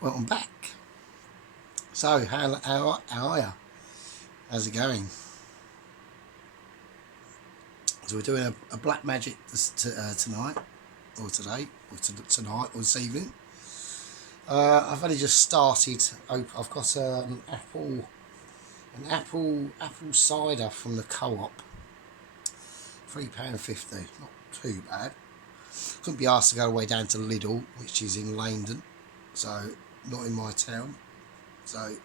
Welcome back. So, how are you? How's it going? So we're doing a black magic tonight, or today, or tonight, or this evening. I've only just started. I've got an apple cider from the co-op. £3.50, not too bad. Couldn't be asked to go all the way down to Lidl, which is in Leyden, so not in my town. So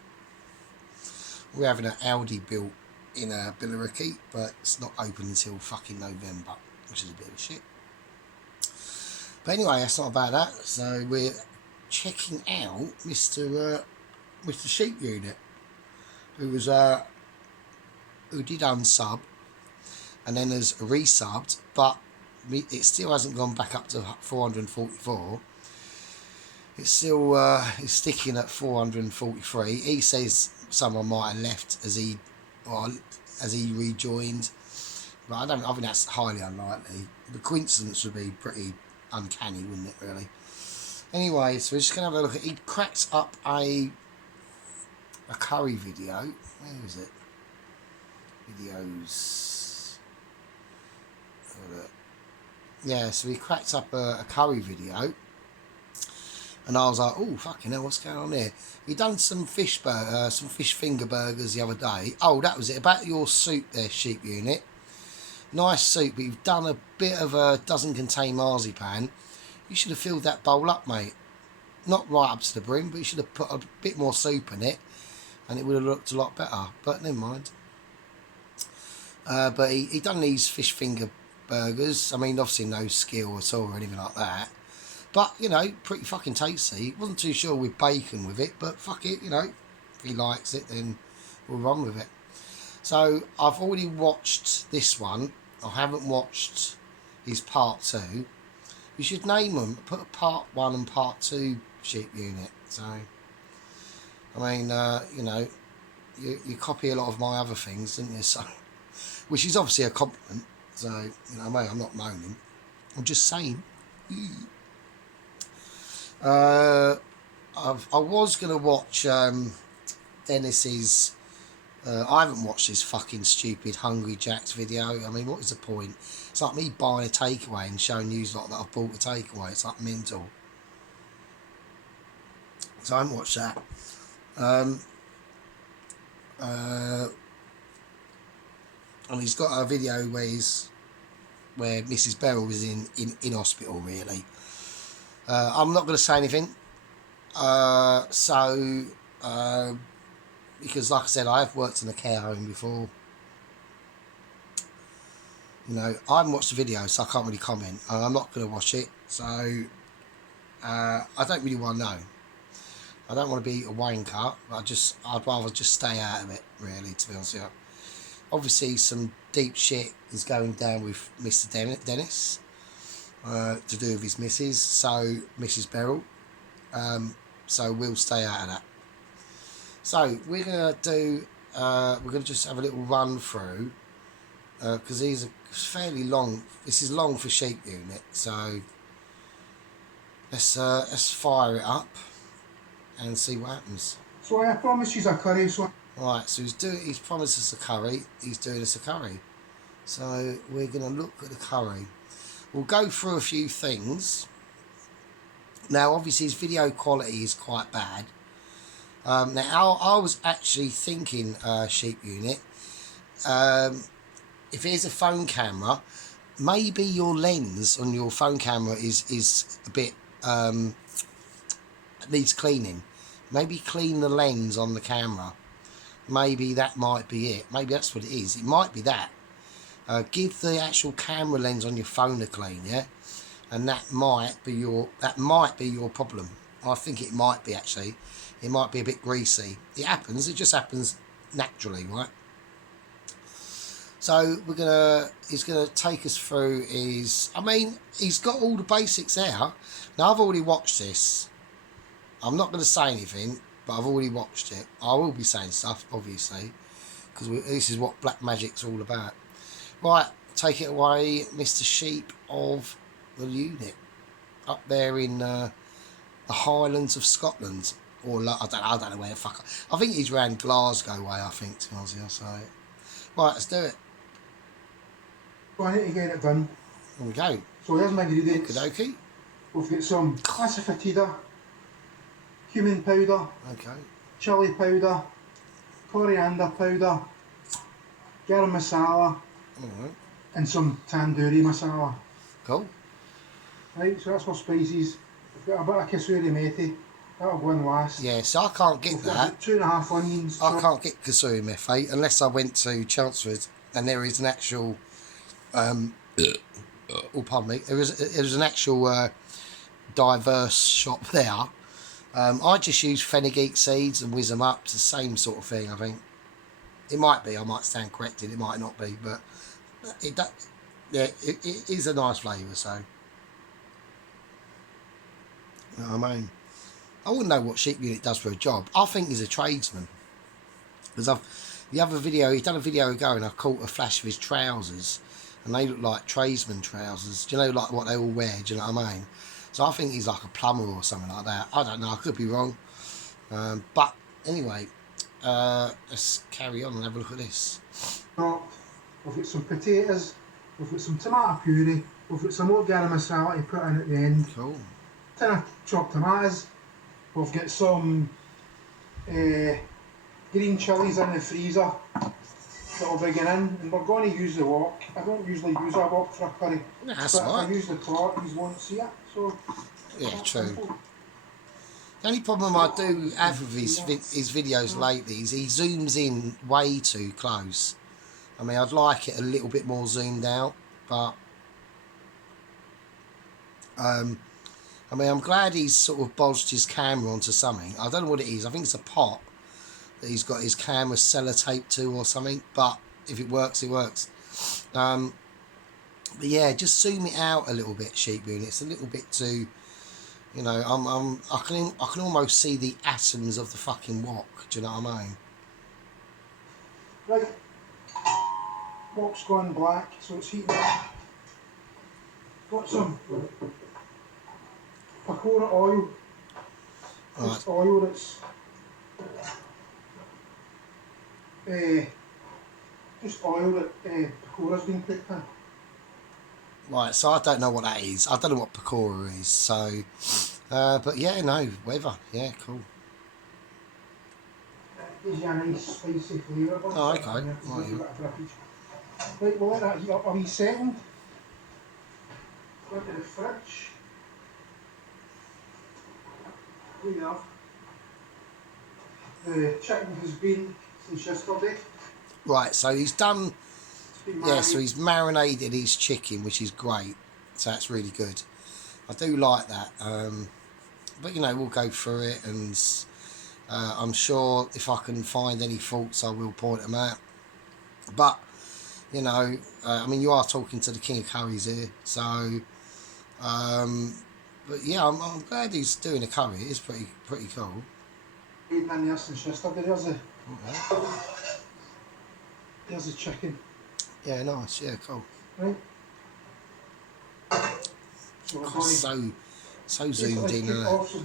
we're having an Aldi built in Billericay, but it's not open until fucking November, which is a bit of a shit. But anyway, that's not about that. So we're checking out Mr. Sheep Unit, who did unsub and then has resubbed, but it still hasn't gone back up to 444. It's still it's sticking at 443. He says someone might have left as he rejoined, but I think that's highly unlikely. The coincidence would be pretty uncanny, wouldn't it, really? Anyway, so we're just going to have a look at... He cracks up a curry video. Where is it? Videos. Yeah, so he cracked up a curry video. And I was like, oh, fucking hell, what's going on here? He done some fish finger burgers the other day. Oh, that was it. About your soup there, Sheep Unit. Nice soup, but you've done a bit of a doesn't contain marzipan. You should have filled that bowl up, mate. Not right up to the brim, but you should have put a bit more soup in it, and it would have looked a lot better. But never mind. But he done these fish finger burgers. I mean, obviously no skill at all or anything like that. But, you know, pretty fucking tasty. Wasn't too sure with bacon with it, but fuck it, you know. If he likes it, then we'll run with it. So, I've already watched this one. I haven't watched his part 2. You should name them. Put part 1 and part 2 Sheep Unit. So, I mean, you know, you copy a lot of my other things, didn't you? So, which is obviously a compliment. So, you know, mate, I'm not moaning. I'm just saying. I was going to watch Dennis's... I haven't watched his fucking stupid Hungry Jack's video. I mean, what is the point? It's like me buying a takeaway and showing you lot that I've bought a takeaway. It's like mental. So I haven't watched that. And he's got a video where Mrs. Beryl is in hospital, really. I'm not going to say anything. Because like I said, I have worked in a care home before. You know, I haven't watched the video, so I can't really comment. I'm not going to watch it, so I don't really want to know. I don't want to be a wanker, but I'd rather just stay out of it, really, to be honest with you. Obviously, some deep shit is going down with Mr. Dennis. To do with his missus, so Mrs. Beryl. So we'll stay out of that. So we're gonna do. We're gonna just have a little run through because these are fairly long. This is long for Sheep Unit, so let's fire it up and see what happens. So I promised you a curry. Right, so he's promised us a curry. He's doing us a curry. So we're gonna look at the curry. We'll go through a few things. Now, obviously, his video quality is quite bad. Now, I was actually thinking, Sheep Unit, if it is a phone camera, maybe your lens on your phone camera is a bit, needs cleaning. Maybe clean the lens on the camera. Maybe that might be it. Maybe that's what it is. It might be that. Give the actual camera lens on your phone a clean, yeah, and that might be your problem. I think it might be, actually. It might be a bit greasy. It happens. It just happens naturally, right? So he's gonna take us through his. I mean, he's got all the basics there. Now I've already watched this. I'm not going to say anything, but I've already watched it. I will be saying stuff, obviously, because this is what Black Magic's all about. Right, take it away, Mr. Sheep of the Unit, up there in the Highlands of Scotland. or I don't know where the fuck. I think he's round Glasgow way. I think to be honest, so right, let's do it. So I need to get it done. Here we go. So here's my ingredients. Okie We've got some asafoetida, cumin powder, okay. chilli powder, coriander powder, garam masala, Alright. and some tandoori masala. Cool. Right, so that's my spices. We've got a bit of kasuri methi, that'll go in last. Yeah, so I can't get We've got that. about 2.5 onions. I can't get kasuri methi unless I went to Chelmsford and there is an actual. Oh, pardon me. There was an actual diverse shop there. I just use fenugreek seeds and whiz them up. It's the same sort of thing, I think. It might be. I might stand corrected. It might not be, but it does. Yeah, it is a nice flavour. So, you know what I mean, I wouldn't know what Sheep Unit does for a job. I think he's a tradesman. Because the other video, he's done a video ago, and I caught a flash of his trousers, and they look like tradesman trousers. Do you know, like what they all wear? Do you know what I mean? So I think he's like a plumber or something like that. I don't know. I could be wrong. But anyway, let's carry on and have a look at this. We've got some potatoes, we've got some tomato puree, we've got some more garam masala to put in at the end. Cool. Tin of chopped tomatoes. We've got some green chilies in the freezer that'll be going in, and we're going to use the wok. I don't usually use a wok for a curry, No, that's but all if I right. use the pot, you won't see it. So Yeah, that's true. simple. The only problem I do have with his videos lately is he zooms in way too close. I mean, I'd like it a little bit more zoomed out, but I mean, I'm glad he's sort of bodged his camera onto something. I don't know what it is. I think it's a pot that he's got his camera sellotaped to or something. But if it works, it works. But yeah, just zoom it out a little bit, Sheep Unit. It's a little bit too, you know. I can almost see the atoms of the fucking wok. Do you know what I mean? Right, wok's gone black, so it's heating up. Got some pakora oil. Right. Just oil that's just oil that pakora's been cooked in. Right, so I don't know what that is. I don't know what pakora is. So, but yeah, no, whatever. Yeah, cool. Gives you a nice spicy flavour. Oh, okay. Right, Right, we'll let that heat up a wee second. Go into the fridge. Clean up. The chicken has been since yesterday. Right, so he's done. It's been Yeah, so marinated. he's marinated his chicken, which is great. So that's really good. I do like that. But you know, we'll go through it, and I'm sure if I can find any faults, I will point them out. But you know, I mean, you are talking to the king of curries here, so. But yeah, I'm glad he's doing a curry. It's pretty cool. Been in there since yesterday. Okay. There's the chicken. Yeah, nice. Yeah, cool. Right. So we're Oh, going so zoomed in.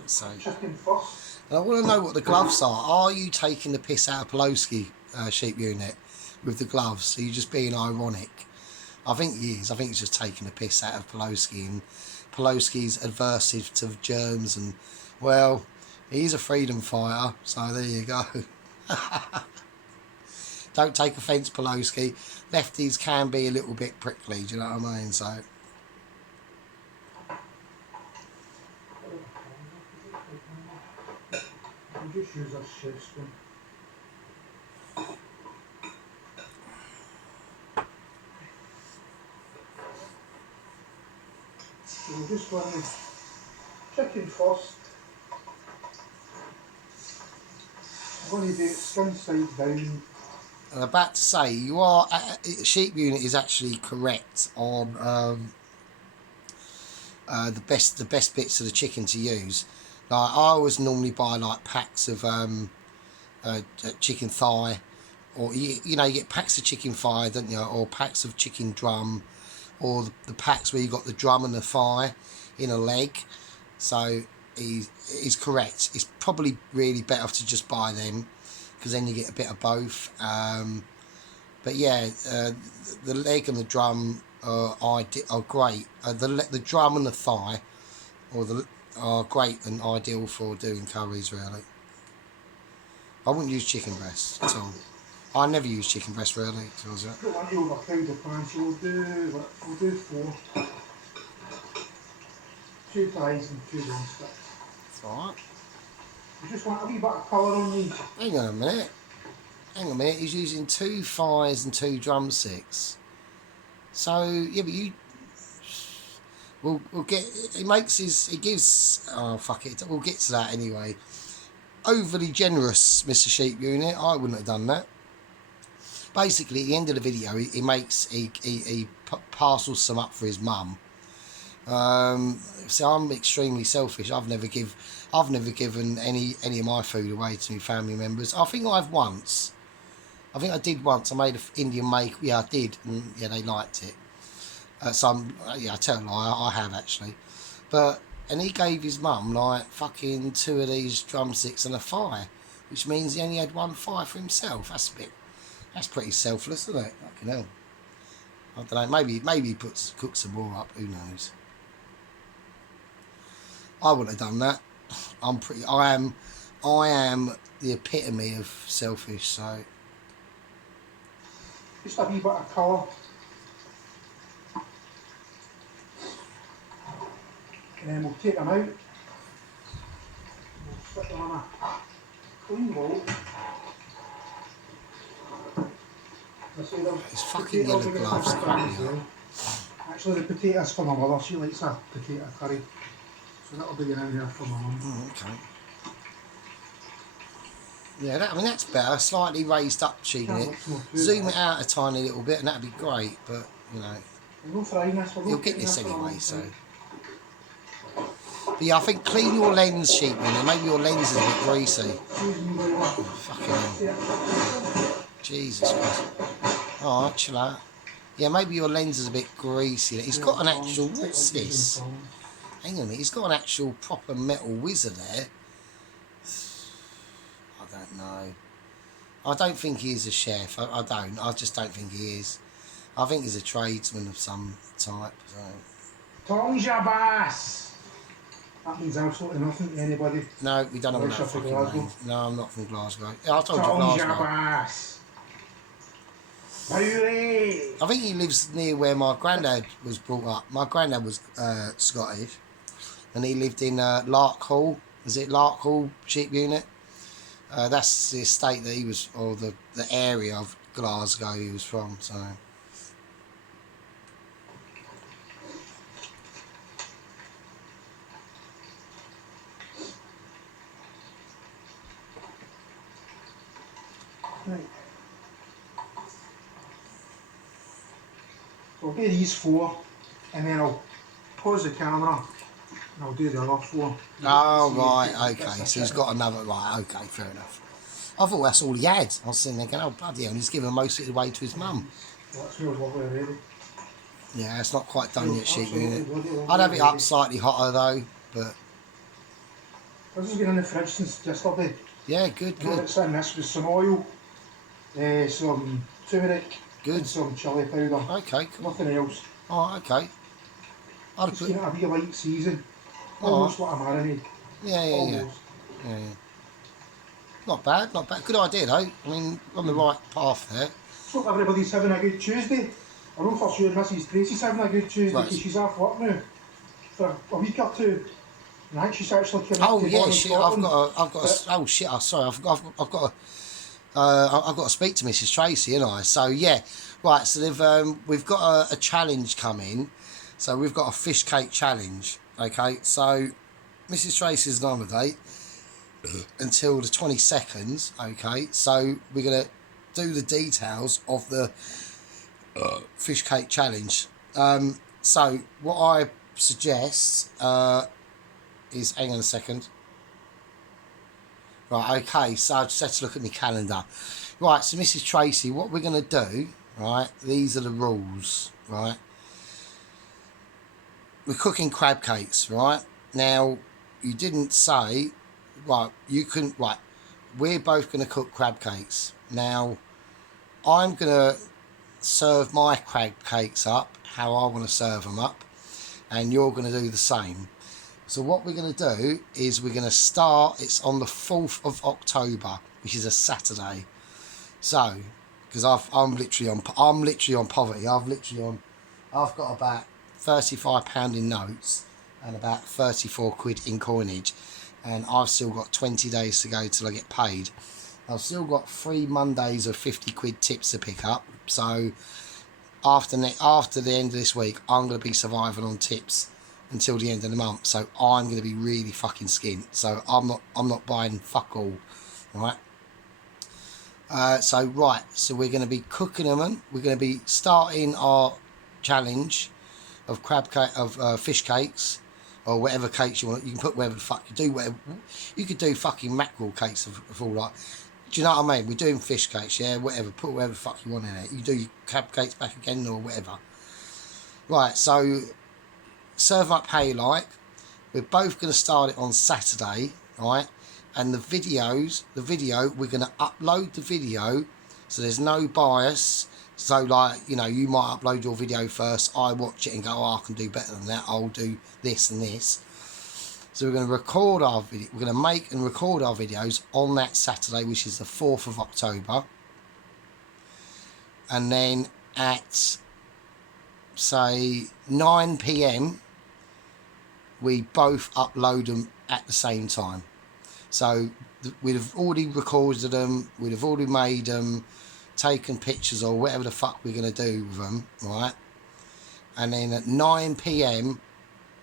So. chicken first. I want to know what the gloves are. Are you taking the piss out of Poloski, Sheep Unit, with the gloves? Are you just being ironic? I think he is. I think he's just taking the piss out of Poloski, and Poloski's aversive to germs, and well, he's a freedom fighter, so there you go. Don't take offence, Poloski. Lefties can be a little bit prickly, do you know what I mean? So. We'll just use a chef spoon. So we'll just run the chicken first. I'm going to do it skin side down. I'm about to say, you are Sheep Unit is actually correct on the best bits of the chicken to use. Like, I always normally buy like packs of chicken thigh, or you know, you get packs of chicken thigh, don't you, or packs of chicken drum, or the packs where you got the drum and the thigh in a leg. So is correct. It's probably really better to just buy them because then you get a bit of both. But yeah, the leg and the drum are great. The drum and the thigh are great and ideal for doing curries, really. I wouldn't use chicken breast at all. I never use chicken breast, really. Don't want you overcrowd the pan, so we'll do 4. 2 thighs and 2 drumsticks. It's alright. We just want a wee bit of colour on these. Hang on a minute. He's using 2 thighs and 2 drumsticks. So, yeah, but you... We'll get... He gives... Oh, fuck it. We'll get to that anyway. Overly generous, Mr. Sheep Unit. I wouldn't have done that. Basically, at the end of the video, he parcels some up for his mum. So I'm extremely selfish. I've never given any of my food away to my family members. I think I did once. I made an Indian make. Yeah, I did. And yeah, they liked it. I tell a lie. I have actually. And he gave his mum like fucking 2 of these drumsticks and a thigh, which means he only had 1 thigh for himself. That's pretty selfless, isn't it? Fucking hell. I don't know. Maybe he cooks some more up. Who knows? I wouldn't have done that. I am the epitome of selfish. So just a wee bit of colour. And then we'll take them out. We'll stick them on a clean bowl. it's fucking yellow gloves. Actually, the potatoes for my mother. She likes a potato curry. So that'll be in there for my mum. Oh, okay. Yeah, that's better. Slightly raised up, cheating it. Zoom it out a tiny little bit, and that'd be great. But you know, you'll get this anyway. So, but yeah, I think clean your lens, Sheepman. Maybe your lens is a bit greasy. Fucking hell. Jesus Christ. All right, chill out. Yeah, maybe your lens is a bit greasy. It's got an actual. What's this? Hang on a minute. He's got an actual proper metal whizzer there. I don't know. I don't think he is a chef. I don't. I just don't think he is. I think he's a tradesman of some type. So. Tongs your bass! That means absolutely nothing to anybody. No, we don't know what that fucking means. No, I'm not from Glasgow. Yeah, I told you Tongs your Glasgow. bass! Hooray! I think he lives near where my granddad was brought up. My granddad was Scottish, and he lived in Larkhall. Is it Larkhall Sheep Unit? That's the estate that he was, or the area of Glasgow he was from. So. Right. So I'll do these 4, and then I'll pause the camera, and I'll do the other 4. Oh, right, okay. So he's got another, right, okay, fair enough. I thought that's all he had. I was sitting there going, oh, bloody hell, and he's giving most of it away to his mum. Well, that smells lovely already. Yeah, it's not quite done yet, Sheep Unit. I'd have it up slightly hotter, though, but... This has been in the fridge since yesterday. Yeah, good. It's in this with some oil, some turmeric, and some chilli powder. Okay, cool. Nothing else. Oh, okay. I'd Just a wee light season. Almost like a marinade. Yeah. Not bad. Good idea, though. I mean, on the right path there. Hope everybody's having a good Tuesday. I know for sure Mrs. Tracy's having a good Tuesday because she's off work now for a week or 2. And I think she's actually coming Oh to yeah, Bonnie, shit! Scotland. I've got. Oh shit! I'm sorry. I've got to speak to Mrs. Tracy, and I. So yeah, right. So we've got a challenge coming. So we've got a fish cake challenge. Okay. So Mrs. Tracy's on holiday until the 22nd. Okay. So we're gonna do the details of the fish cake challenge. So what I suggest is, hang on a second. Right, okay, so I just had to look at my calendar. Right, so Mrs. Tracy, what we're going to do, right, these are the rules, right. We're cooking crab cakes, right. Now, you didn't say, right, you couldn't, right, we're both going to cook crab cakes. Now, I'm going to serve my crab cakes up how I want to serve them up, and you're going to do the same. So what we're going to do is we're going to start, it's on the 4th of October, which is a Saturday. So, because I'm literally on poverty. I've got about £35 in notes and about 34 quid in coinage, and I've still got 20 days to go till I get paid. I've still got 3 Mondays of 50 quid tips to pick up. So after the end of this week, I'm going to be surviving on tips until the end of the month. So I'm going to be really fucking skint. So I'm not buying fuck all. Right. So we're going to be cooking them, and we're going to be starting our challenge of fish cakes, or whatever cakes you want. You can put whatever the fuck you do. Whatever you could do, fucking mackerel cakes of all like. Do you know what I mean? We're doing fish cakes, yeah. Whatever, put whatever the fuck you want in it. You do your crab cakes back again or whatever. Right. So serve them up how you like. We're both going to start it on Saturday, right? And the video, we're going to upload the video, so there's no bias. So, like, you know, you might upload your video first, I watch it and go, oh, I can do better than that, I'll do this and this. So we're going to record our video, we're going to make and record our videos on that Saturday, which is the 4th of October. And then at, say, 9 PM, we both upload them at the same time. So we'd have already recorded them, we'd have already made them, taken pictures or whatever the fuck we're going to do with them, right? And then at 9 PM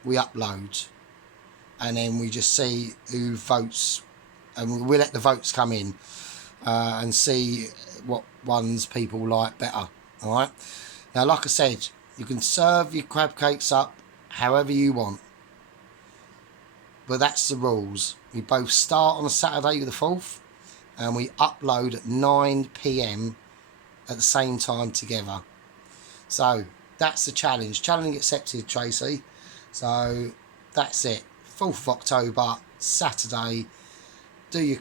we upload, and then we just see who votes, and we'll let the votes come in and see what ones people like better, all right? Now, like I said, you can serve your crab cakes up however you want, but that's the rules. We both start on a Saturday the 4th, and we upload at 9 PM at the same time together. So that's the challenge. Challenge accepted, Tracy. So that's it. 4th of October, Saturday. Do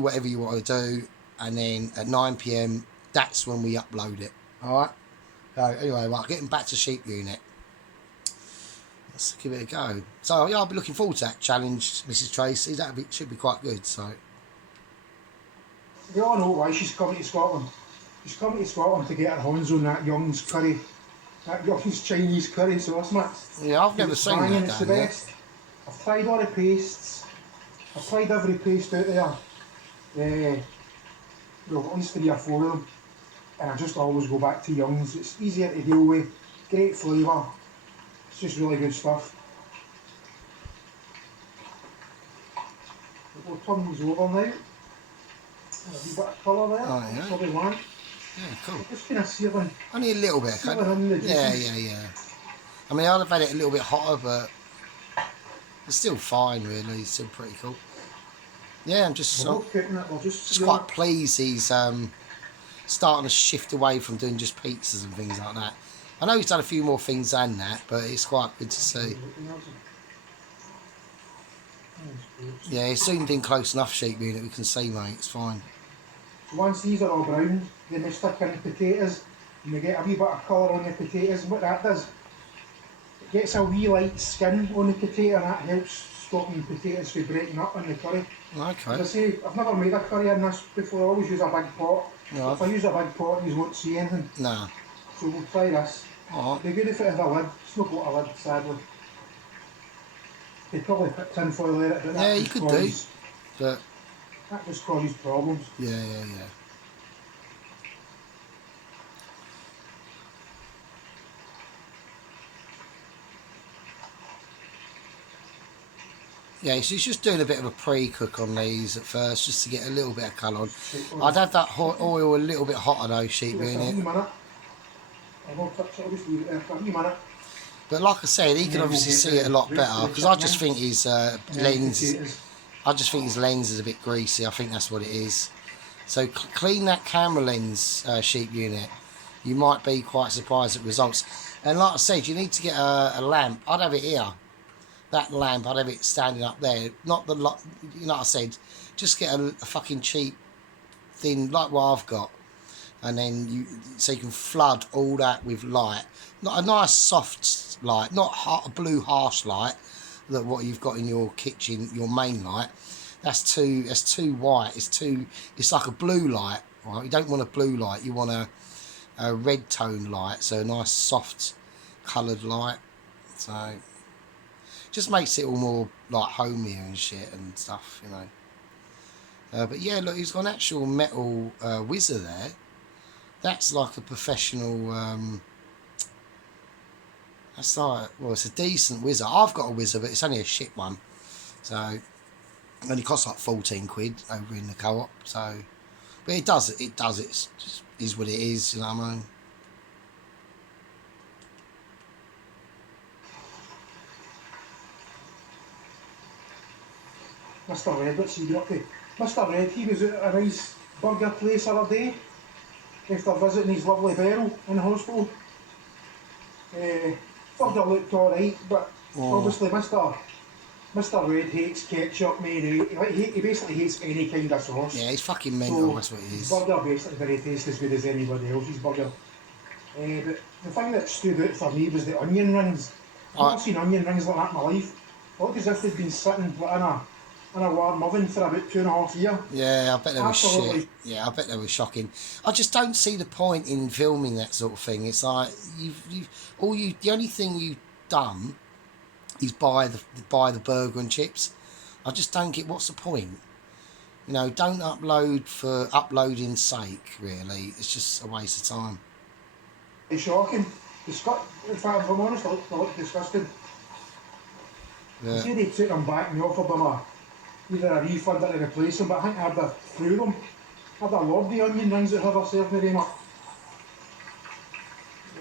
whatever you want to do, and then at 9 PM, that's when we upload it. All right. So anyway, right, getting back to Sheep Unit. Let's give it a go. So yeah, I'll be looking forward to that challenge, Mrs. Tracy. Should be quite good. So we all know why she's coming to Scotland. She's coming to Scotland to get her hands on that Young's curry, that Young's Chinese curry sauce, mate. Yeah, I've never seen that. It's the best. I've tried all the pastes. I've tried every paste out there. Well, at least 3 or 4 of them, and I just always go back to Young's. It's easier to deal with, great flavour. It's just really good stuff. We'll turn these over now. A wee bit of colour there. Oh, yeah. That's what we want. Yeah, cool. Just kind of searing. Only a little bit. Yeah. I mean, I'd have had it a little bit hotter, but it's still fine, really. It's still pretty cool. Yeah, I'm just quite pleased he's starting to shift away from doing just pizzas and things like that. I know he's done a few more things than that, but it's quite good to see. Yeah, it's zoomed in close enough, Sheep Unit, we can see, mate, it's fine. So once these are all brown, then they stick in the potatoes, and they get a wee bit of colour on the potatoes, and what that does, it gets a wee light skin on the potato, and that helps stopping potatoes from breaking up in the curry. Okay. As I say, I've never made a curry in this before, I always use a big pot. No. If I use a big pot, you won't see anything. Nah. So we'll try this. Alright. It'd be good if it had a lid. It's not got a lid, sadly. They probably put tin foil in it, but yeah, you could do. But that just causes problems. Yeah. Yeah, so he's just doing a bit of a pre-cook on these at first, just to get a little bit of colour on. I'd have that oil a little bit hotter though, Sheep Unit. But like I said, he can obviously see it a lot better, because I just think his lens is a bit greasy. I think that's what it is. So clean that camera lens, Sheep Unit. You might be quite surprised at results. And like I said, you need to get a lamp. I'd have it here. that lamp, I'd have it standing up there. Not the lot, you know what I said, just get a fucking cheap thing like what I've got, and then so you can flood all that with light. Not a nice soft light, not a blue harsh light that what you've got in your kitchen, your main light. That's too white. It's like a blue light, right? You don't want a blue light. You want a red tone light, so a nice soft coloured light. So just makes it all more like homelier and shit and stuff, you know. But yeah, look, he's got an actual metal whizzer there. That's like a professional. That's like, well, it's a decent whizzer. I've got a whizzer, but it's only a shit one. So it only costs like 14 quid over in the co-op. So, but it does. It's just is what it is. You know what I mean? Mr. Red, what's he been up to? Mr. Red, he was at a nice burger place the other day after visiting his lovely Beryl in the hospital. Burger looked alright, but obviously Mr. Red hates ketchup, mayonnaise. He basically hates any kind of sauce. Yeah, he's fucking mental, that's what he is. Burger basically very tastes as good as anybody else's burger. But the thing that stood out for me was the onion rings. I've never seen onion rings like that in my life. It looked as if they'd been sitting like in a warm oven for about 2.5 years. Yeah, I bet they were shit. Yeah, I bet they were shocking. I just don't see the point in filming that sort of thing. It's like the only thing you've done is buy the burger and chips. I just don't get what's the point. You know, don't upload for uploading's sake. Really, it's just a waste of time. It's shocking. In fact, if I'm honest, they look disgusting. Yeah. They say they took them back and offered them either a refund or a replacement, but I think Herder threw them. Herder loved the onion rings that Herder served me, Raymer.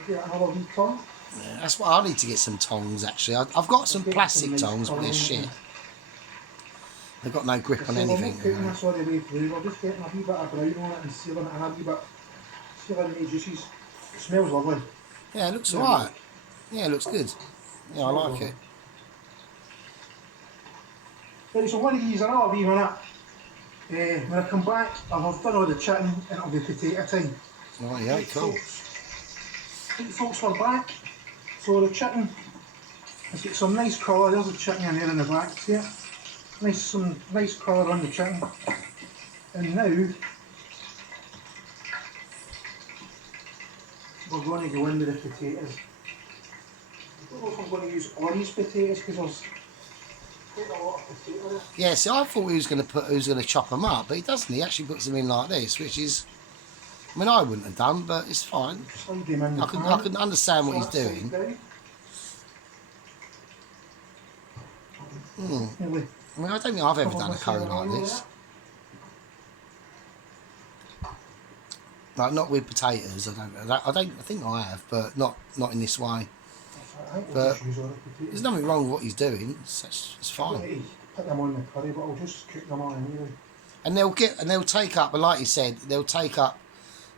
Get another wee tongue. Yeah, that's what I need to get, some tongs actually. I've got some plastic tongs, but they're shit. They've got no grip on anything. We're not putting this all the way through, we're just getting a wee bit of brown on it and sealing it in a wee bit, sealing the juices. It smells lovely. Yeah, it looks alright. Yeah, it looks good. Yeah, I like it. Right, so one of these, another wee minute. When I come back, I'll have done all the chicken and it'll be potato time. Oh yeah, cool. Right, folks, we're back. So the chicken has got some nice colour. There's the chicken in there in the back. See it? Some nice colour on the chicken. And now we're going to go into the potatoes. I don't know if I'm going to use all these potatoes because there's quite a lot of potato there. Yeah, see, I thought he was going to chop them up, but he doesn't. He actually puts them in like this, which is, I mean, I wouldn't have done, but it's fine. Slide them in the I can understand what he's doing. Nearly. I mean, I don't think I've ever done a curry like this. Like, not with potatoes. I think I have, but not in this way. But there's nothing wrong with what he's doing. It's fine. Put them on the curry, but I'll just cook them on anyway. And they'll take up, and like you said, they'll take up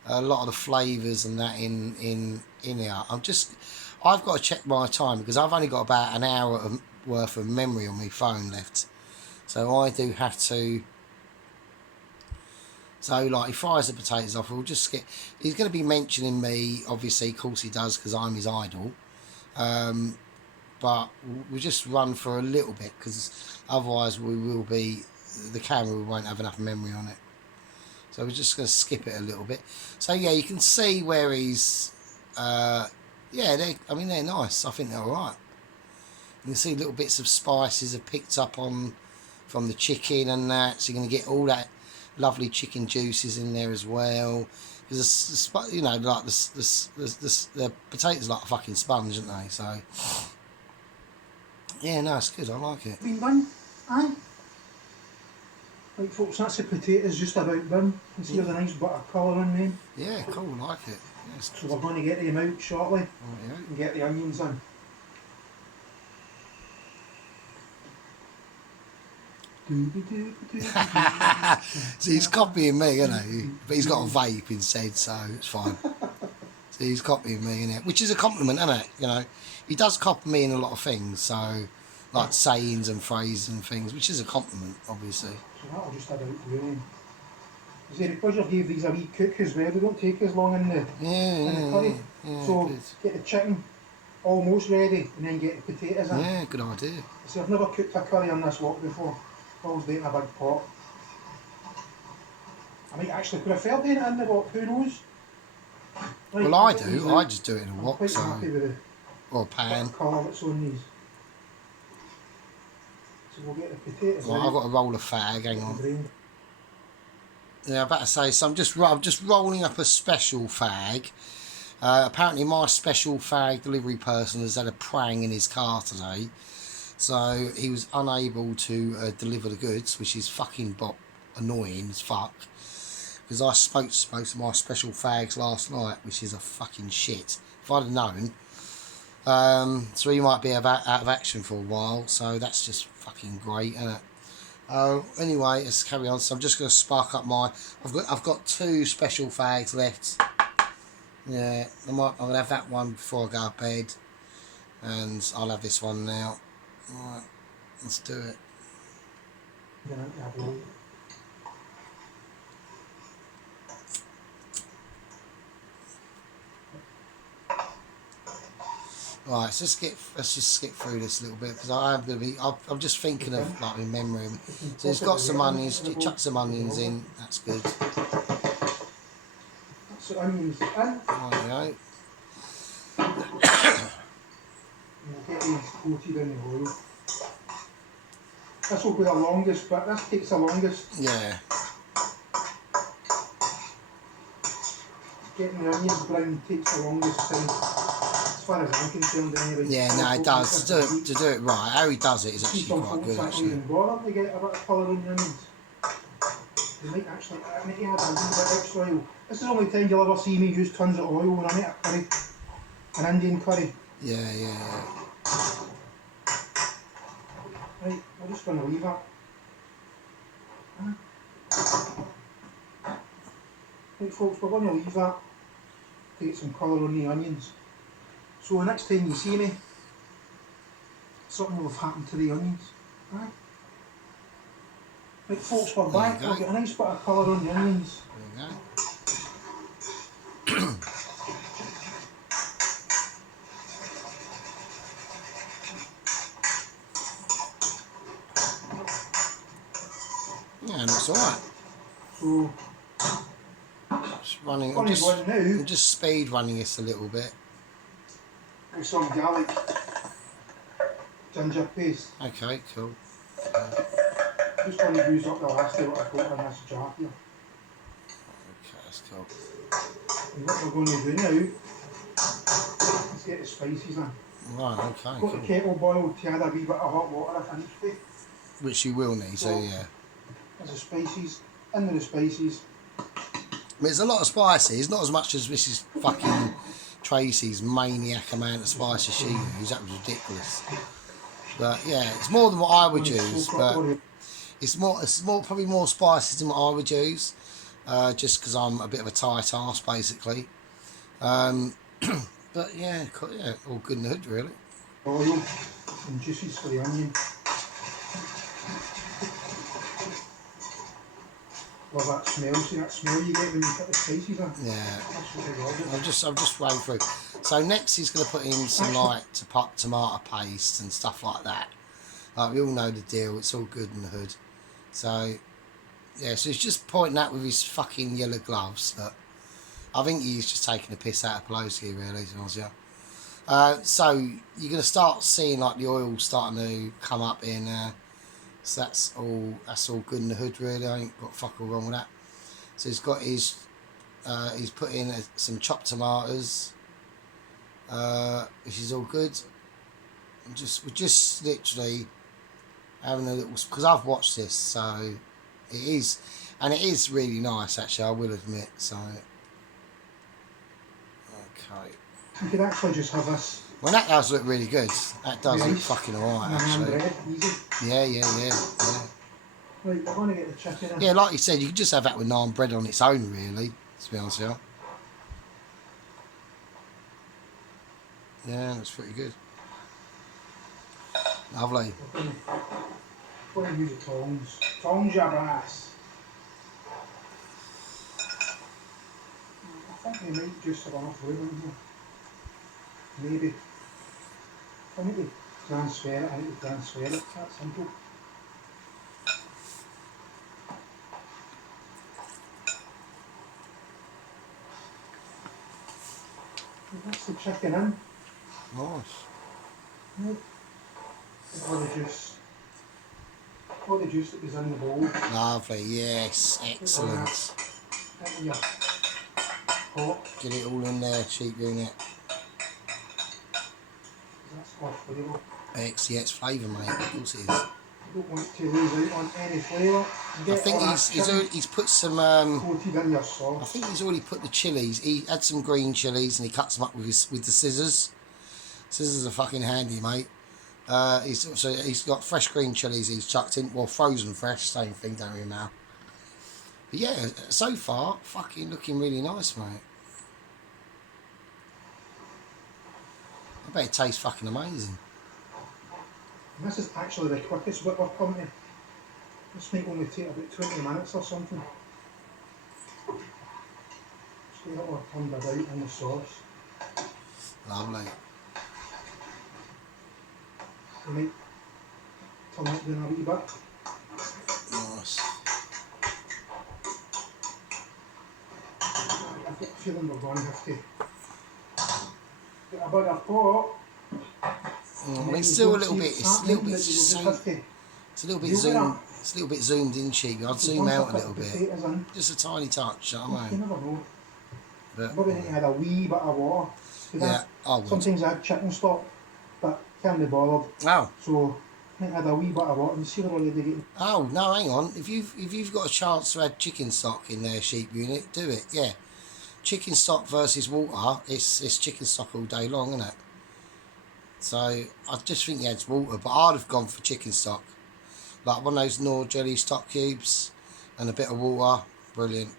a lot of the flavours and that in here. I've got to check my time because I've only got about an hour worth of memory on my phone left. So I do have to. So like he fries the potatoes off. He's going to be mentioning me, obviously. Of course he does because I'm his idol. But we'll just run for a little bit because otherwise the camera won't have enough memory on it. So we're just going to skip it a little bit. So yeah, you can see where he's. They're nice. I think they're all right. You can see little bits of spices are picked up from the chicken and that. So you're going to get all that lovely chicken juices in there as well. Because the potatoes are like a fucking sponge, aren't they? So yeah, no, it's good. I like it. Been done, aye. Right, folks, that's the potatoes just about done. You see there's a nice bit of colour in them. Yeah, cool. I like it. Yeah, so we're going to get them out shortly and get the onions in. See, he's copying me, isn't he? But he's got a vape instead, so it's fine. See, he's copying me, innit? Which is a compliment, isn't it? You know, he does copy me in a lot of things, so like sayings and phrases and things, which is a compliment, obviously. So that'll just add out to it then. Is there, because you gave these a wee cook as well, they don't take as long in the curry. Yeah, So good. get the chicken almost ready and then get the potatoes in. Yeah, good idea. See, I've never cooked a curry on this wok before. Always do it in a big pot. I might actually prefer doing it in the wok, who knows? Right, Well, I'll I get do. these I out. just do it in a I'm wok, quite so happy with the or a pan. colour that's on these. So we'll get the potatoes Right, out. I've got a roll of fag. Hang Get the on. brain. Yeah, I better say. So I'm just rolling up a special fag. Apparently, my special fag delivery person has had a prang in his car today, so he was unable to deliver the goods, which is fucking annoying as fuck. Because I spoke to most of my special fags last night, which is a fucking shit. If I'd have known. So he might be out of action for a while, so that's just fucking great, isn't it? Anyway, let's carry on. So I'm just going to spark up my... I've got 2 special fags left. Yeah, I'm going to have that one before I go to bed. And I'll have this one now. Right, let's do it. Then I'll have a look. Right, so let's just skip through this a little bit because I'm going to be. I'm just thinking of like remembering. So he's got some onions. Chuck some onions in. That's good. So onions in. Right, And we'll get these coated in the oil. This will be the longest bit. This takes the longest. yeah. Getting the onions brown takes the longest time. As far as I'm concerned, anyway. Yeah, no, it does. To do it right, how he does it is actually Some quite folks good. don't Actually, even bother to get a bit of colour on the onions. They might actually add a wee bit extra oil. This is the only time you'll ever see me use tons of oil when I make a curry. An Indian curry. yeah. Right, we're just going to leave it. Right folks, we're going to leave that to get some colour on the onions. So the next time you see me, something will have happened to the onions. Aye. Right folks, we're back. There you We'll go. get a nice bit of colour on the onions. There we go. Yeah, and it's alright. So, Just running. I'm funny just, one now. I'm just speed running this a little bit. With some garlic ginger paste. Okay, cool. Just going to use up the last of what I've got in this jar here. Okay, that's cool. And what we're going to do now is get the spices in. Right, okay, Got cool. the kettle boiled to add a wee bit of hot water if I need to. Which you will need, so yeah. There's the spices, into the spices. I mean, there's a lot of spices, not as much as Mrs. fucking Tracy's maniac amount of spices she used. That was ridiculous. But yeah, it's more than what I would use, but it's probably more spices than what I would use, just because I'm a bit of a tight arse basically. But yeah, all good in the hood really. Oil and juices for the onion. Love that smell. See that smell you get when you put the spices in? Yeah. That's what I love. I'm just running through. So next he's going to put in some like tomato paste and stuff like that. Like we all know the deal. It's all good in the hood. So yeah, so he's just pointing out with his fucking yellow gloves that I think he's just taking a piss out of Pelosi really. To be honest with you. So you're going to start seeing like the oil starting to come up in. So that's all good in the hood really. I ain't got fuck all wrong with that. So he's got his. He's put in some chopped tomatoes, which is all good. We're just literally having a little, because I've watched this, so it is really nice actually. I will admit. So okay. You could actually just have this. Well, that does look really good. That does look Nice. fucking alright in a hand actually. bread, easy. Yeah. Right, we're going to get the chicken in. Yeah, like you said, you could just have that with naan bread on its own, really. To be honest with you. Yeah, that's pretty good. Lovely. I'm going to use the tongs. Tongs, your brass. I think they might just have enough room in here. Maybe. I need to transfer it, I need to transfer it. That's simple. That's the chicken in. Nice. Right. All the juice that was in the bowl. Lovely, yes, excellent. Into your pot. Get it all in there, cheap unit. That's all flavour. Yeah, it's flavour, mate. Of course it is. You don't want to lose out on any flavour. I think he's put some. Coated in your I sauce. think he's already put the chilies. He had some green chilies and he cuts them up with the scissors. Scissors are fucking handy, mate. He's got fresh green chilies. He's chucked in, well, frozen fresh, same thing. Don't really matter. But yeah, so far, fucking looking really nice, mate. I bet it tastes fucking amazing. And this is actually the quickest bit we're coming to. This might only take about 20 minutes or something. Just get it all turned about in the sauce. Lovely. You might turn it down a wee bit. Nice. I've got a feeling we're going to have to get a bigger pot. I mean, it's still a little bit. It's a little bit. It's a little bit zoomed. It's a little bit zoomed in, cheap. I'd zoom out a little bit. Just a tiny touch. You know what I You mean? never know. But Maybe need to add a wee bit of water. yeah, I would. Sometimes I add chicken stock, but can't be bothered. Oh. So I might add a wee bit of water and see what already getting. Oh no, hang on. If you've got a chance to add chicken stock in their sheep unit, do it. Yeah, chicken stock versus water. It's chicken stock all day long, isn't it? So I just think he adds water, but I'd have gone for chicken stock, like one of those Knorr jelly stock cubes, and a bit of water. Brilliant.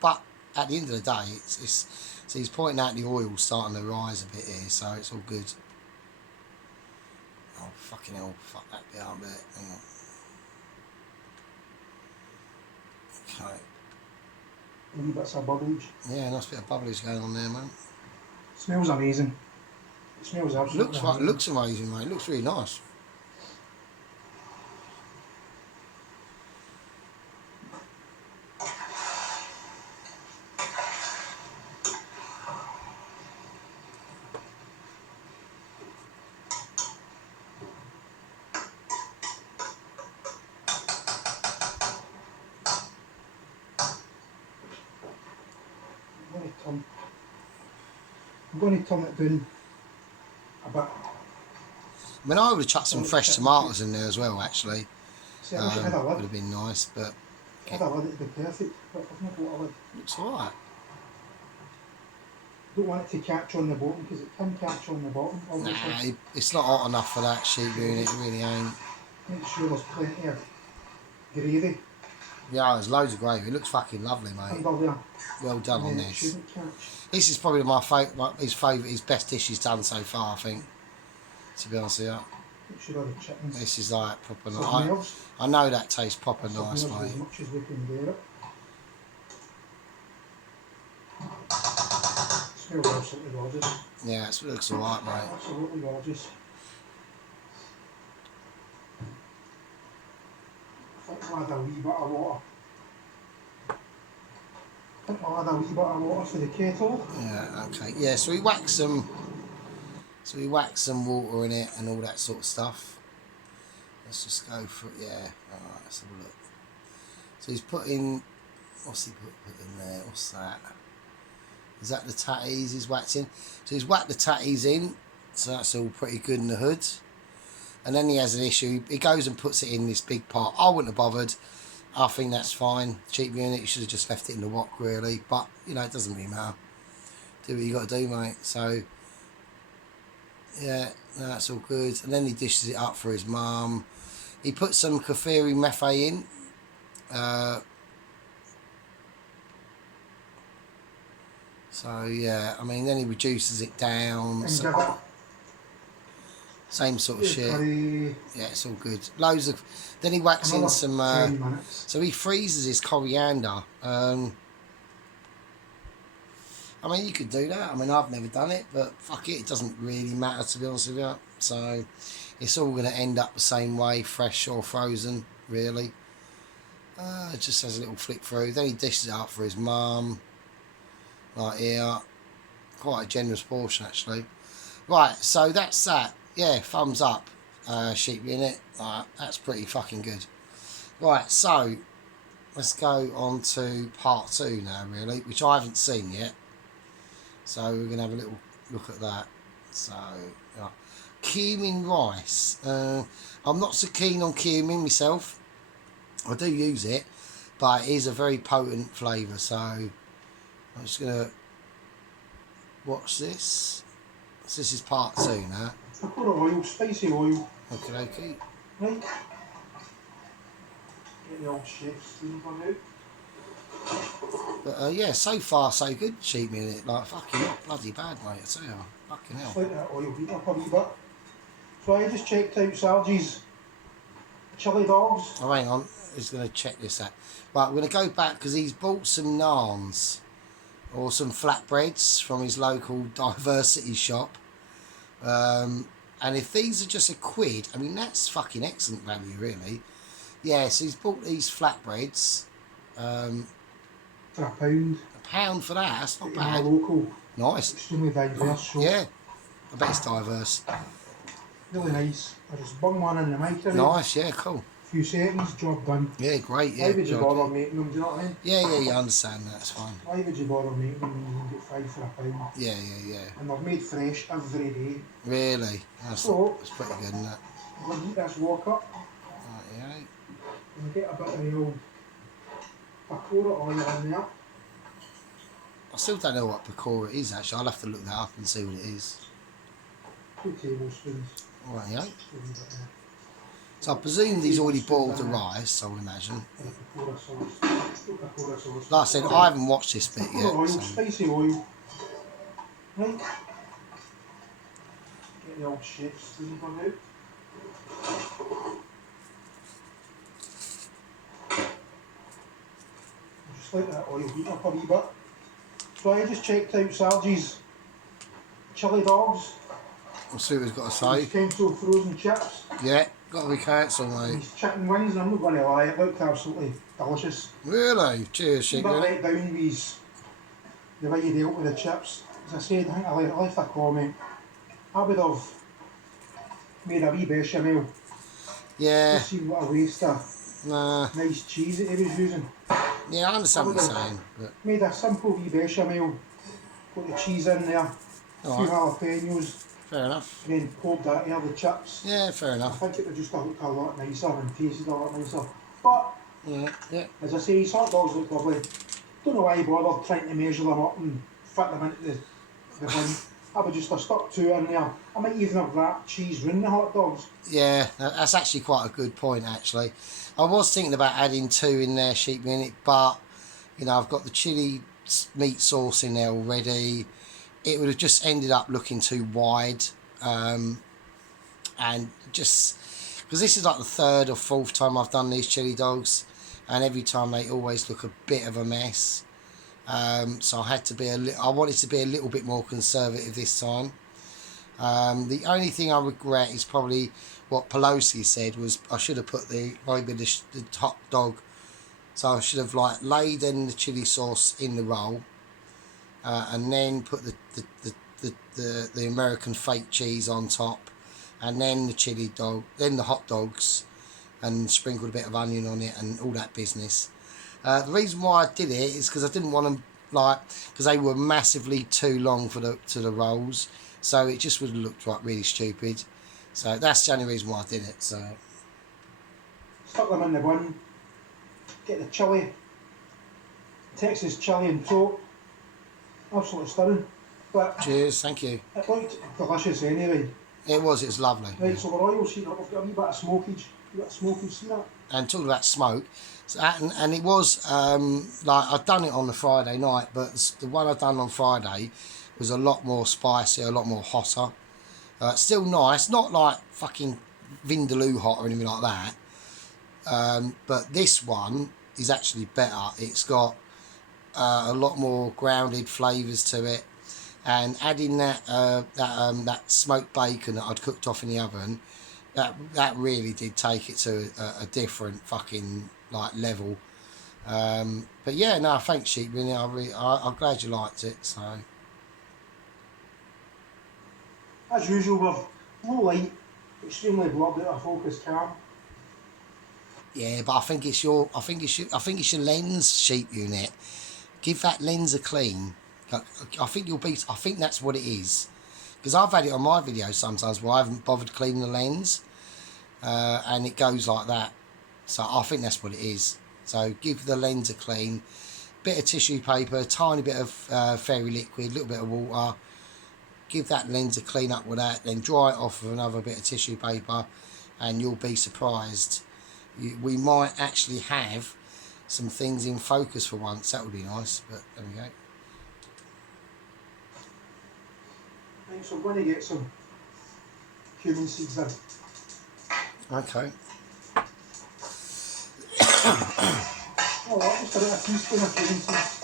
But at the end of the day, it's so he's pointing out the oil starting to rise a bit here, so it's all good. Oh fucking hell! Fuck that bit up there. Hang on. Okay. Wee bits of bubblage. Yeah, nice bit of bubblage going on there, man. Smells amazing. It smells absolutely amazing. Looks amazing, mate. Looks really nice. I'm going to turn it down a bit. I mean, I would have chucked some fresh tomatoes in there as well, actually. See, I wish I had a Would lid. have been nice, but If I had a lid, it'd be perfect. But I've not got a lid. looks alright. Don't want it to catch on the bottom because it can catch on the bottom. Obviously. Nah, it's not hot enough for that sheep unit. It really ain't. Make sure there's plenty of gravy Yeah, there's loads of gravy. It looks fucking lovely, mate. under there. Well done on And then it this. shouldn't catch. This is probably his best dish he's done so far, I think. To be honest with you. Make sure all the chickens. This is like proper nice. Submerged. I know that tastes proper nice, Submerged as mate. much as we can do it. Smells absolutely gorgeous. Yeah, it looks alright, mate. Absolutely gorgeous. I think I'll add a wee bit of water. I think I'll add a wee bit of water for the kettle. Yeah, okay. Yeah, so we whack some water in it and all that sort of stuff. Let's just go for it, yeah. Alright, let's have a look. So he's put in, what's he put in there? What's that? Is that the tatties he's whacked in? So he's whacked the tatties in, so that's all pretty good in the hood. And then he has an issue, he goes and puts it in this big pot. I wouldn't have bothered. I think that's fine. Cheap unit, you should have just left it in the wok really. But, you know, it doesn't really matter. Do what you got to do, mate. So, yeah, no, that's all good. And then he dishes it up for his mum. He put some Kafiri Mefe in. So, yeah, I mean, then he reduces it down. And So, give it Same sort of shit. Curry, Yeah, it's all good. Loads of. Then he whacks in another some. 10 minutes. So he freezes his coriander. I mean, you could do that. I mean, I've never done it, but fuck it, it doesn't really matter, to be honest with you. So it's all going to end up the same way, fresh or frozen, really. It just has a little flick through. Then he dishes it up for his mum. Like here. Quite a generous portion, actually. Right, so that's that. Yeah, thumbs up, sheep unit. Right, that's pretty fucking good. Right, so let's go on to part 2 now, really, which I haven't seen yet. So we're going to have a little look at that. So, yeah. Cumin rice. I'm not so keen on cumin myself. I do use it, but it is a very potent flavour. So I'm just going to watch this. So this is part 2 now. A bit of oil, spicy oil. Okay, okay. Right. Get the old chef's spoon out. But yeah, so far so good, sheep minute. Like fucking not bloody bad, mate. I tell you, fucking hell. Let that oil heat up a wee bit. So I just checked out Sargie's chili dogs. Oh, hang on. He's going to check this out. Right, we're going to go back because he's bought some naans or some flatbreads from his local diversity shop. And if these are just £1, I mean, that's fucking excellent value, really. Yeah, so he's bought these flatbreads. For £1. £1 for that, that's not In bad. our local, Nice. extremely diverse shop. Yeah, I bet it's diverse. Really nice. I just bung one in the microwave. Nice, yeah, cool. Few seconds, job done. Yeah, great, yeah. Why would you job. bother making them, do you know what I mean? Yeah, you understand that, it's fine. Why would you bother making them when you can get 5 for £1? Yeah. And they're made fresh every day. Really? That's pretty good, isn't it? I'm going to heat this wok up Right, yeah. and get a bit of the old pakora oil in there. I still don't know what pakora is, actually. I'll have to look that up and see what it is. 2 tablespoons. Right, yeah. Just a wee bit there. So I presume he's already boiled the rice, I would imagine. And a pakora sauce. Pakora sauce. Like I said, I haven't watched this bit Pakora yet. oil, So. spicy oil. Right. Get the old chef's spoon out. Just let that oil heat up a wee bit. So I just checked out Sargie's chili dogs. We'll see what he's got to These say. Kenzo frozen chips. Yeah, got to be cancelled, mate. These chicken wings, and I'm not going to lie, it looked absolutely delicious. Really? Cheers, I'm sheep a bit unit. let down with these, the way you dealt with the chips. As I said, I think I left a comment. I would have made a wee bechamel. Yeah, Just seen what a waste of nah. nice cheese that he was using. Yeah, I understand what you're saying. But, Made a simple wee bechamel, put the cheese in there, a few alright, jalapenos, fair enough. and then poured that here with chips. Yeah, fair I enough. think it would just have looked a lot nicer and tasted a lot nicer. But, Yeah. as I say, his hot dogs look lovely. Don't know why he bothered trying to measure them up and fit them into the bin. I would just have stuck 2 in there. I might even have wrapped cheese round the hot dogs. Yeah, that's actually quite a good point, actually. I was thinking about adding 2 in there, sheep minute, but, you know, I've got the chili meat sauce in there already. It would have just ended up looking too wide. And just, because this is like the 3rd or 4th time I've done these chili dogs, and every time they always look a bit of a mess. So I had to be I wanted to be a little bit more conservative this time. The only thing I regret is probably what Pelosi said was I should have put the hot dog. So I should have like laid in the chili sauce in the roll, and then put the American fake cheese on top, and then the chili dog, then the hot dogs, and sprinkled a bit of onion on it and all that business. The reason why I did it is because I didn't want them because they were massively too long for the rolls, so it just would have looked like really stupid. So that's the only reason why I did it. So Stuck them in the bin. Get the chili. Texas chili and toast. Absolutely stunning. But cheers, thank you. it looked delicious anyway. It was lovely. Right, so the oil's heating up. We've got a wee bit of smokage. A bit of smokage, see that? And talking about smoke, so and it was like I'd done it on the Friday night, but the one I'd done on Friday was a lot more spicy, a lot more hotter. Still nice, not like fucking Vindaloo hot or anything like that. But this one is actually better. It's got a lot more grounded flavours to it, and adding that smoked bacon that I'd cooked off in the oven, that really did take it to a different fucking like level. But yeah, no, thanks, Sheep. I'm glad you liked it. So As usual, we're low light, extremely blurred out of focus cam. yeah, but I think it's your lens, Sheep unit. Give that lens a clean. I think you'll be. I think that's what it is. Because I've had it on my videos sometimes where I haven't bothered cleaning the lens, and it goes like that. So I think that's what it is. So give the lens a clean. Bit of tissue paper, tiny bit of fairy liquid, little bit of water. Give that lens a clean up with that. Then dry it off with another bit of tissue paper, and you'll be surprised. We might actually have some things in focus for once. That would be nice. But there we go. Right, so I'm going to get some cumin seeds in. Okay. Oh, just about a teaspoon of cumin seeds.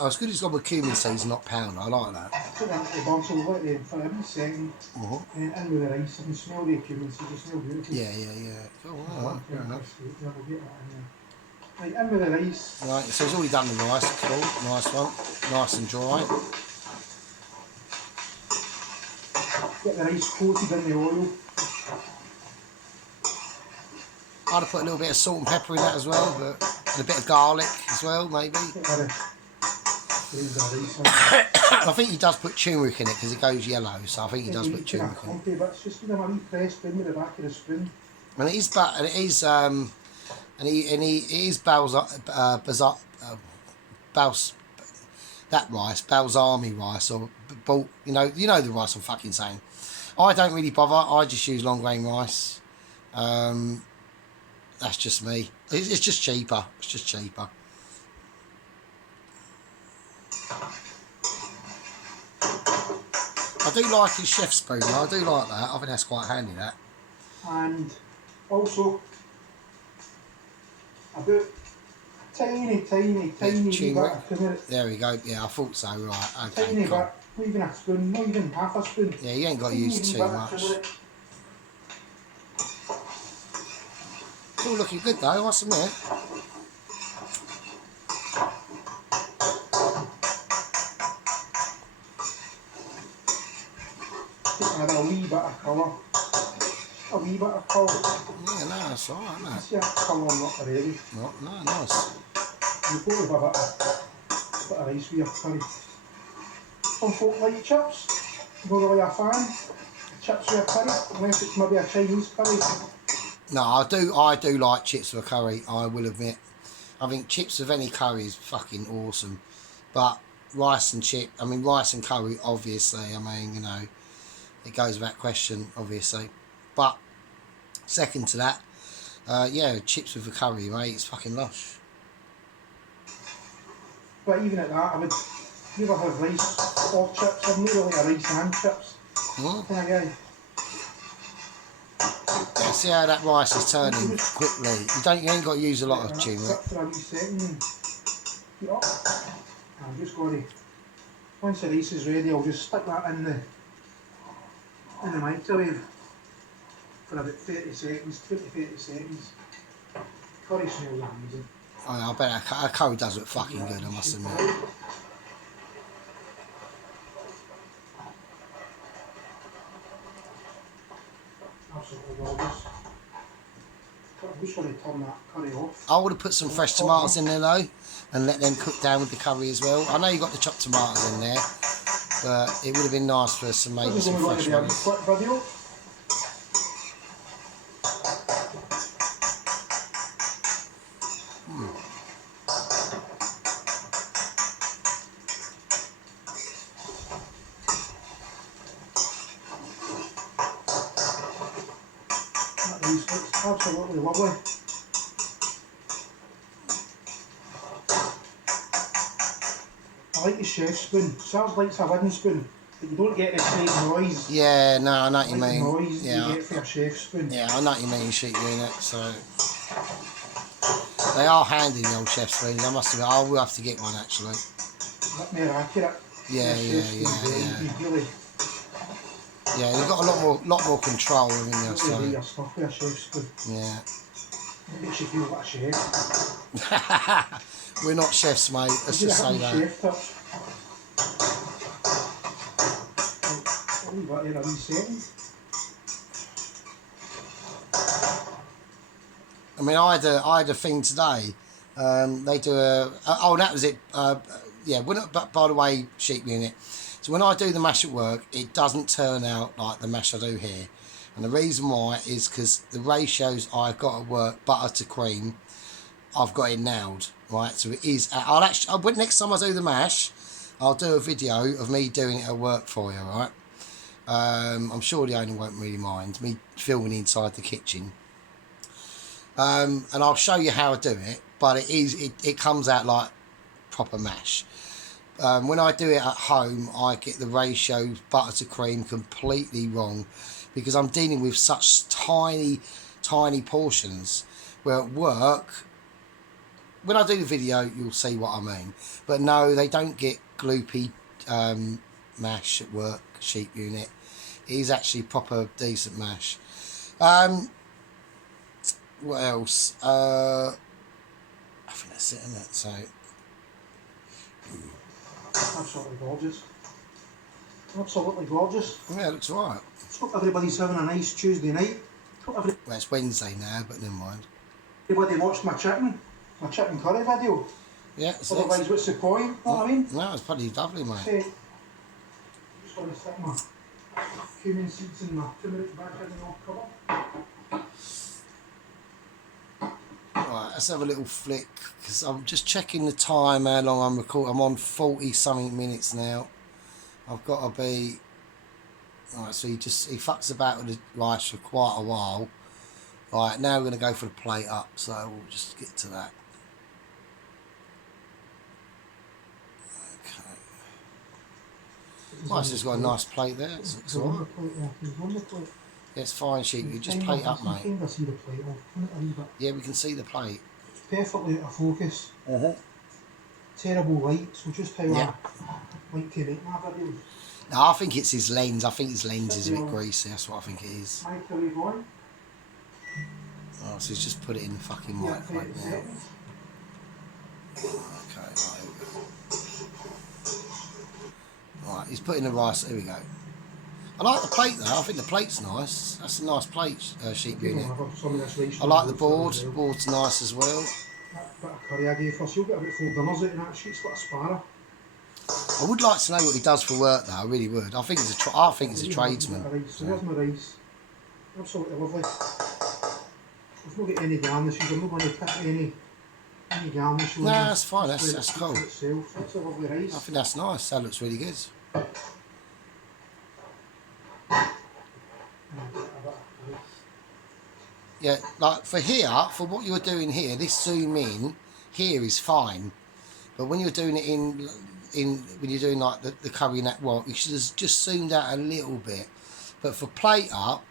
Oh, it's good it's gone with cumin seeds, not powder. I like that. Put that into the bun, so we'll let them for every second. And then in with the rice. I can smell the cumin seeds, they smell beautiful. Yeah. Oh, wow, fair enough. Yeah, we'll get that in there. Right, in with the rice. Right, so it's already done the rice. Cool, nice one. Nice and dry. Get the rice coated in the oil. I'd have put a little bit of salt and pepper in that as well, but and a bit of garlic as well, maybe. Get rid of the rice in. I think he does put turmeric in it because it goes yellow, so I think he does put turmeric in it. Okay, but it's just give them a wee press spoon with the back of the spoon. And it is balsami rice, or you know the rice I'm fucking saying. I don't really bother. I just use long grain rice. That's just me. It's just cheaper. It's just cheaper. I do like his chef spoon. I do like that. I think that's quite handy. That. And also about tiny bit of turmeric. There we go. Yeah, I thought so. Right. Okay. Tiny Cool. bit, not even a spoon, not even half a spoon. Yeah, you ain't got to use too much. It's all looking good though, I must admit. Add a wee bit of colour. A wee bit of colour. Yeah, no, that's alright, mate. See that colour not already. No, nice. You've got to have a bit of rice with your curry. Some folk like chips. Not really a fan. Chips with a curry, unless it's maybe a Chinese curry. No, I do like chips with a curry, I will admit. I think chips with any curry is fucking awesome. But rice and curry, obviously, it goes without question, obviously. But second to that, yeah, chips with a curry, mate, it's fucking lush. But even at that, I would never have rice or chips. I'm not really a rice and chips kind of guy. Yeah, see how that rice is turning quickly. You ain't got to use a lot of turmeric. For a wee second and heat up. I'm just going to, once the rice is ready, I'll just stick that in the microwave for about 30 seconds, 20-30 seconds. Curry smells amazing. Oh, I bet our curry does look fucking good, I must admit. Absolutely gorgeous. I'm just going to turn that curry off. I would have put some fresh tomatoes in there though, and let them cook down with the curry as well. I know you got the chopped tomatoes in there, but it would have been nice for some maybe some fresh ones. Quick video. That rice looks absolutely lovely. like the chef spoon. Sounds like it's a wooden spoon, but you don't get the same noise. Yeah, no, I know what you Like the mean. noise that Yeah, you get for a chef spoon. yeah, I know what you mean, sheep unit. So they are handy, the old chef spoons. I must admit, I will have to get one actually. A bit more accurate. Yeah, The yeah, chef yeah, spoon, yeah. you can really, Yeah, they've got a lot more control, haven't they? really do So your stuff with a chef spoon. yeah. It makes you feel like a chef. We're not chefs, mate. Let's You just get a say that. chef touch. I'll leave that here a wee second. I mean, I had a thing today. They do oh, that was it. Yeah, but by the way, sheep unit. So when I do the mash at work, it doesn't turn out like the mash I do here. And the reason why is because the ratios I've got at work, butter to cream, I've got it nailed, right? So it is. Next time I do the mash, I'll do a video of me doing it at work for you, right? I'm sure the owner won't really mind me filming inside the kitchen. And I'll show you how I do it, but it comes out like proper mash. When I do it at home, I get the ratio butter to cream completely wrong because I'm dealing with such tiny portions. Where at work, when I do the video, you'll see what I mean. But no, they don't get gloopy mash at work, sheep unit. It is actually proper decent mash. What else? I think that's it, isn't it? So. Absolutely gorgeous. Absolutely gorgeous. Yeah, it looks alright. Hope everybody's having a nice Tuesday night. Hope Well, it's Wednesday now, but never mind. everybody watched my chicken curry video. Yeah, it's Otherwise, what's the point? Know what I mean? No, it's pretty lovely, mate. Say, just want to stick my cumin seeds in my turmeric back in the old cupboard. Right, let's have a little flick, because I'm just checking the time, how long I'm recording. I'm on 40-something minutes now. I've got to be... Right, so he fucks about with the rice for quite a while. Right, now we're going to go for the plate up, so we'll just get to that. Okay. Rice has got a nice plate there, it's alright. Yeah, it's fine, sheep. You just plate up, mate. I see the plate off. Yeah, we can see the plate. It's perfectly out of focus. Uh-huh. Terrible light, so just how Yeah. I like to make my videos. No, I think it's his lens. I think his lens is a bit greasy. That's what I think it is. Microwave on. Oh, so he's just put it in the fucking Yeah, microwave 30 now. seconds. Okay, right, here we go. Right, he's putting the rice. Here we go. I like the plate though. I think the plate's nice. That's a nice plate, sheep unit. I like the board. Board's nice as well. That bit of curry I gave us, you'll get about 4 dinners out in that sheet's got a sparrow. I would like to know what he does for work though. I really would. I think he's a tradesman. So there's my rice. Absolutely lovely. We've not got any garnishes. I'm not going to put any garnish on. No, that's fine. That's cool. Itself. That's a lovely I rice. think that's nice. That looks really good. Yeah, like for here, for what you're doing here, this zoom in here is fine, but when you're doing it in when you're doing like the curry in that wok, you should have just zoomed out a little bit. But for plate up,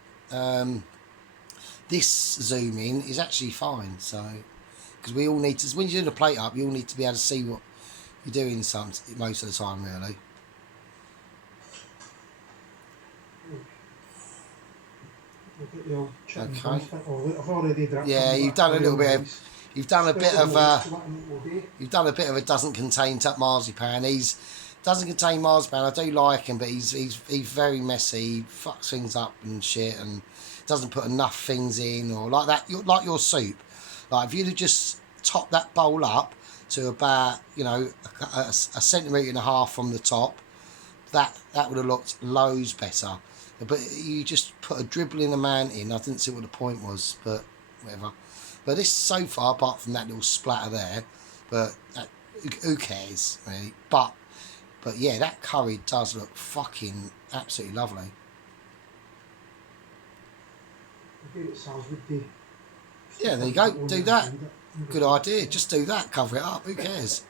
this zoom in is actually fine. So because we all need to, when you do the plate up, you all need to be able to see what you're doing most of the time, really. Okay. Yeah, you've done a little bit of, you've done a bit of a doesn't contain marzipan. Doesn't contain marzipan. I do like him, but he's very messy. He fucks things up and shit, and doesn't put enough things in, or like that. Like your soup. Like if you'd have just topped that bowl up to about a centimetre and a half from the top, that would have looked loads better. But you just put a dribbling amount in. I didn't see what the point was, but whatever. But this so far, apart from that little splatter there, but who cares really? But yeah, that curry does look fucking absolutely lovely. Yeah, there you go. Do that. Good idea. Just do that. Cover it up. Who cares?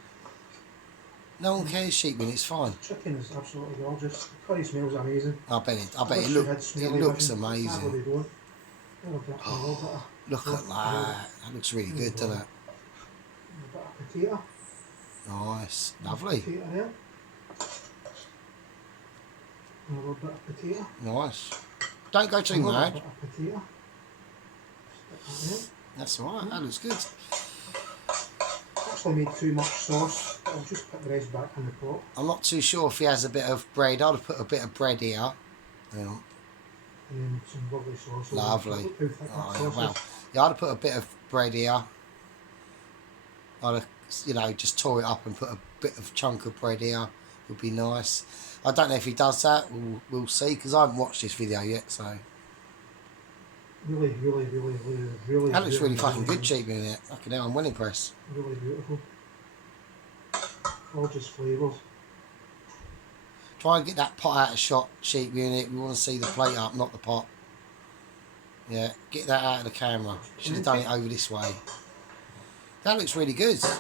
No one cares, sheep meat, it's fine. Chicken is absolutely gorgeous. The curry smells amazing. I bet Wish you had it smelly looks vision. Sadly amazing. they don't. They'll get a little bit of Look at that. That looks really good, doesn't it? a bit of potato. Nice. Lovely. Potato there. A little bit of potato. Nice. Don't go too A little mad. bit of potato. Stick that there. That's alright, that looks good. Actually made too much sauce, but I'll just put the rest back in the pot. I'm not too sure if he has a bit of bread. I'd have put a bit of bread here. Hang on. And then some lovely sauce. over Lovely. it. Look how thick that Oh, yeah, sauce wow. is. Yeah, I'd have put a bit of bread here. I'd have, you know, just tore it up and put a bit of chunk of bread here. Would be nice. I don't know if he does that. We'll see, because I haven't watched this video yet, so. Really. That looks really fucking good, cheap in it. Fucking hell, I'm well impressed. Really beautiful. Gorgeous flavours. Try and get that pot out of shot, sheep unit. We want to see the plate up, not the pot. Yeah, get that out of the camera. Should have done it over this way. That looks really good. Check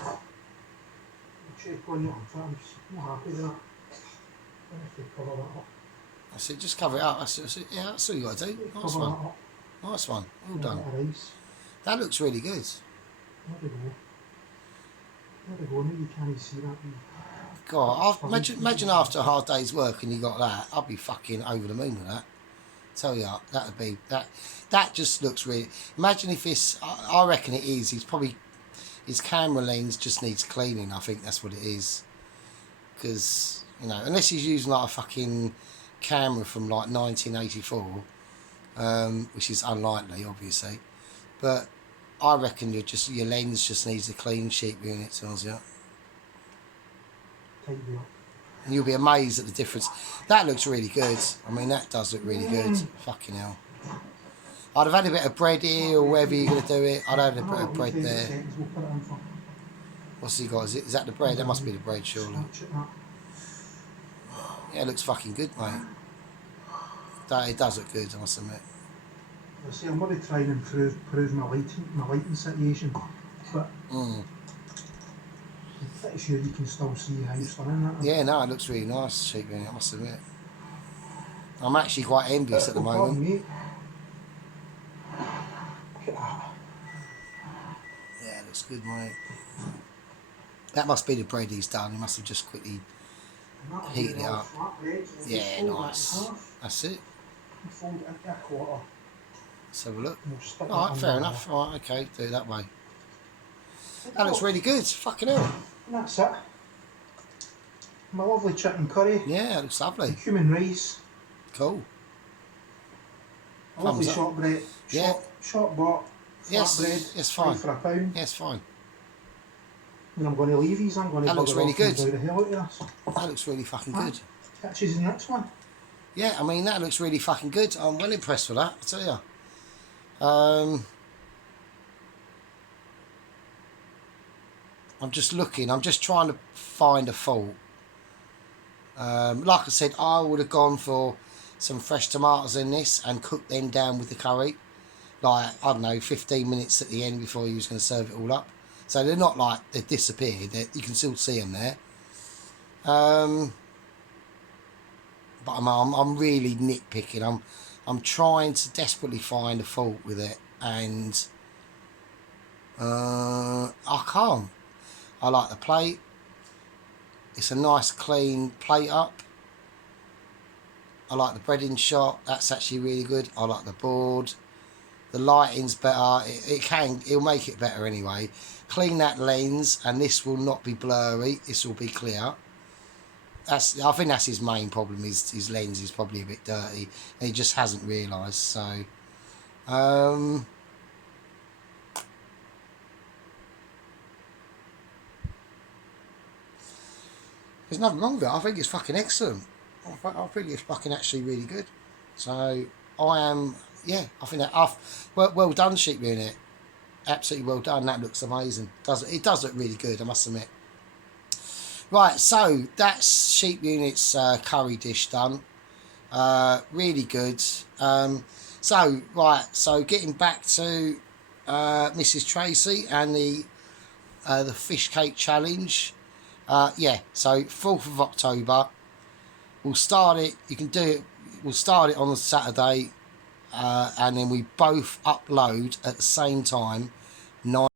on it. I'm not happy with that. I have to cover that up. That's it, just cover it up. That's it. Yeah, that's all you got to do. Nice Cover one. that up. Nice one. Well A done. bit of rice. That looks really good. There we go. There we go. Now you can't see that. God, imagine after a hard day's work and you got that. I'd be fucking over the moon with that. Tell you, that would be that. That just looks really. Imagine if this. I reckon it is. He's probably his camera lens just needs cleaning. I think that's what it is. Because you know, unless he's using like a fucking camera from like 1984, which is unlikely, obviously. But I reckon your lens just needs a clean sheep unit, tells you. Tidy up. And you'll be amazed at the difference. That looks really good. I mean, that does look really good. Fucking hell. I'd have had a bit of bread here, or wherever you're going to do it. I'd have had a bit of bread there. We'll put it in for. What's he got? Is that the bread? That must be the bread, surely. Snatch it up. Yeah, it looks fucking good, mate. It does look good, I must admit. I say I'm going to try and improve my lighting situation, but I'm pretty sure you can still see how stunning that is. Yeah, no, it looks really nice, sheep unit, I must admit. I'm actually quite envious at the Pardon moment. me. Look at that. Yeah, it looks good, mate. That must be the bread he's done. He must have just quickly And that'll heated be it all up. flat bread. We'll Yeah, just fold that in nice. half That's it. and fold it into a quarter. Let's have a look. And we'll stick that Alright, under fair there. enough. Alright, okay, do it that way. That looks really good. Fucking hell. And that's it. My lovely chicken curry, Yeah, it looks lovely. cumin rice, Cool. a lovely Thumbs up. shortbread, Yeah. short bought Yes, flatbread, it's five fine. for a pound. Yeah, it's fine. And I'm going to leave these, I'm going to That looks bugger really off and good. enjoy the hell out of this. That looks really fucking good. Catch you in the next one. Yeah, I mean, that looks really fucking good. I'm well impressed with that, I tell you. I'm just looking. I'm just trying to find a fault. Like I said, I would have gone for some fresh tomatoes in this and cooked them down with the curry. Like, I don't know, 15 minutes at the end before you was going to serve it all up. So they're not like they've disappeared. You can still see them there. But I'm really nitpicking. I'm trying to desperately find a fault with it, and I can't. I like the plate. It's a nice clean plate up. I like the breading shot. That's actually really good. I like the board. The lighting's better. It'll make it better anyway. Clean that lens, and this will not be blurry. This will be clear. I think that's his main problem. His lens is probably a bit dirty, and he just hasn't realised. So, there's nothing wrong with it. I think it's fucking excellent. I think it's fucking actually really good. So I am, yeah. I think that well done, sheep unit. Absolutely well done. That looks amazing. It does look really good, I must admit. Right, so that's sheep unit's curry dish done. Really good. So getting back to Mrs. Tracy and the fish cake challenge. Yeah, so 4th of October. We'll start it. You can do it. We'll start it on a Saturday, and then we both upload at the same time, 9